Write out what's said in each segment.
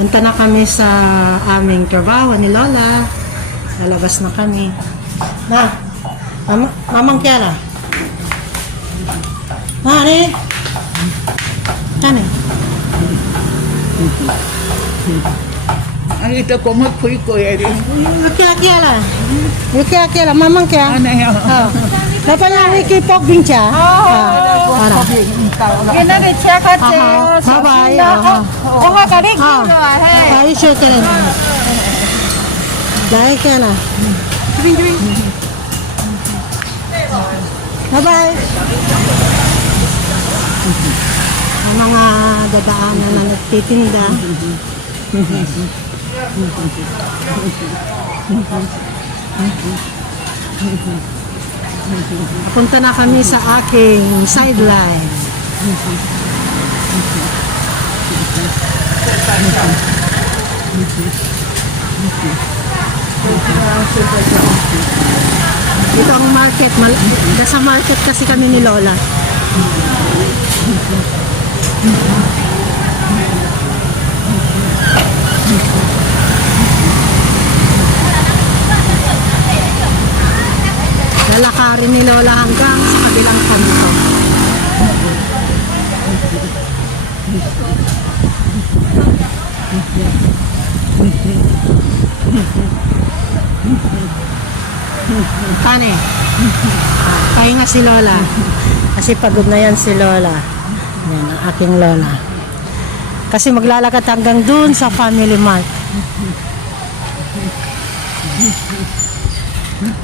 Punta na kami sa aming trabaho ni Lola. Lalabas na kami. Mamang Kiara. Mari. Kani. Ang ito ko magkuy-kuy. Kiara. Kiara. Mamang Kiara. Ano yan? Napanya Wiki Pok Bincha. Para. Ginari siya kasi. Bye-bye. Oha ka rin. Ay, sure ka rin. Dahil ka na. Bye-bye. Ang mga dadaanan na nagtitinda. Punta na kami sa aking sideline. Dito ang market. Nasa market kasi kami ni Lola. Lalakarin ni Lola hanggang sa kabilang kanto. Tane. Pahinga si Lola. Kasi pagod na yan si Lola. Yan ang aking Lola. Kasi maglalakad hanggang dun sa Family Mart.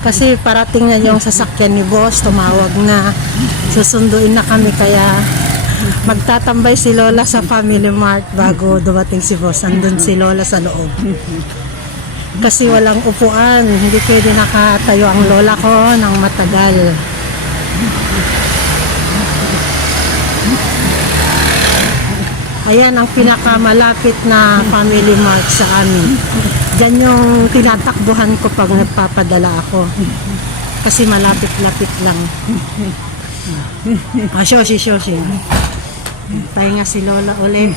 Kasi parating na yung sasakyan ni boss, tumawag na, susunduin na kami, kaya magtatambay si Lola sa Family Mart bago dumating si boss. Andun si Lola sa loob. Kasi walang upuan, hindi pwede nakatayo ang lola ko ng matagal. Ayan ang pinakamalapit na Family Mart sa amin. Diyan yung tinatakbuhan ko pag nagpapadala ako. Kasi malapit-lapit lang. Shoshi. Pahinga si Lola ulit.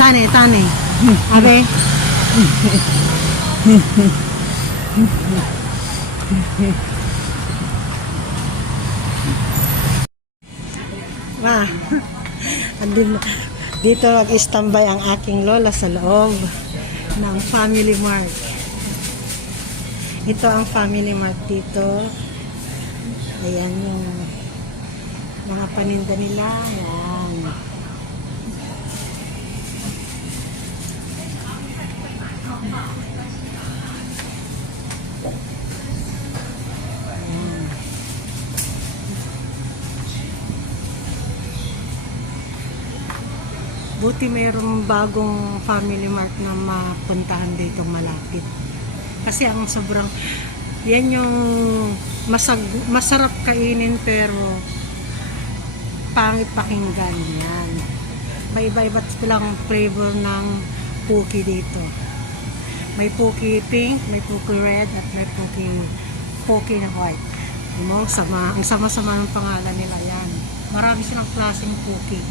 Tane. Abe. Dito mag-istambay ang aking Lola sa loob ng Family Mart. Ito ang Family Mart dito. Ayan yung mga paninda nila. Ayan. Buti mayroong bagong Family Mart na mapuntahan dito malapit. Kasi ang sobrang, yan yung masarap kainin pero pangit pakinggan. Yan. May iba-iba't silang flavor ng Pocky dito. May Pocky pink, may Pocky red, at may Pocky na white. Ang sama-sama ng pangalan nila yan. Marami silang klaseng Pocky.